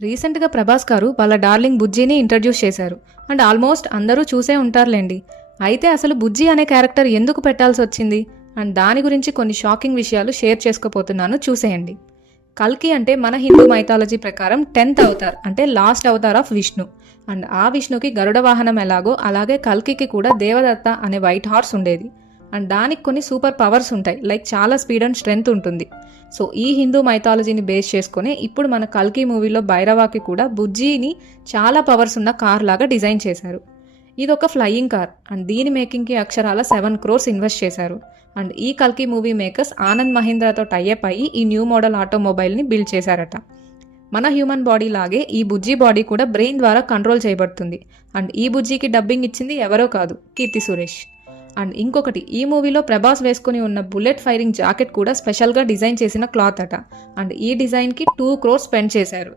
రీసెంట్గా ప్రభాస్ గారు వాళ్ళ డార్లింగ్ బుజ్జిని ఇంట్రడ్యూస్ చేశారు. అండ్ ఆల్మోస్ట్ అందరూ చూసే ఉంటారులేండి. అయితే అసలు బుజ్జి అనే క్యారెక్టర్ ఎందుకు పెట్టాల్సి వచ్చింది అండ్ దాని గురించి కొన్ని షాకింగ్ విషయాలు షేర్ చేసుకోపోతున్నాను, చూసేయండి. కల్కి అంటే మన హిందూ మైథాలజీ ప్రకారం 10th అవతార్, అంటే last Avatar of Vishnu. And ఆ విష్ణుకి గరుడ వాహనం ఎలాగో అలాగే కల్కికి కూడా దేవదత్త అనే వైట్ హార్స్ ఉండేది. అండ్ దానికి కొన్ని సూపర్ పవర్స్ ఉంటాయి, లైక్ చాలా స్పీడ్ అండ్ స్ట్రెంగ్త్ ఉంటుంది. సో ఈ హిందూ మైథాలజీని బేస్ చేసుకుని ఇప్పుడు మన కల్కి మూవీలో భైరవాకి కూడా బుజ్జిని చాలా పవర్స్ ఉన్న కార్ లాగా డిజైన్ చేశారు. ఇది ఒక ఫ్లయింగ్ కార్ అండ్ దీని మేకింగ్కి అక్షరాల 7 crores ఇన్వెస్ట్ చేశారు. అండ్ ఈ కల్కి మూవీ మేకర్స్ ఆనంద్ మహీంద్రాతో టైఅప్ అయ్యి ఈ న్యూ మోడల్ ఆటోమొబైల్ని బిల్డ్ చేశారట. మన హ్యూమన్ బాడీ లాగే ఈ బుజ్జి బాడీ కూడా బ్రెయిన్ ద్వారా కంట్రోల్ చేయబడుతుంది. అండ్ ఈ బుజ్జికి డబ్బింగ్ ఇచ్చింది ఎవరో కాదు, కీర్తి సురేష్. అండ్ ఇంకొకటి, ఈ మూవీలో ప్రభాస్ వేసుకుని ఉన్న బుల్లెట్ ఫైరింగ్ జాకెట్ కూడా స్పెషల్గా డిజైన్ చేసిన క్లాత్ అట. అండ్ ఈ డిజైన్కి 2 crores స్పెండ్ చేశారు.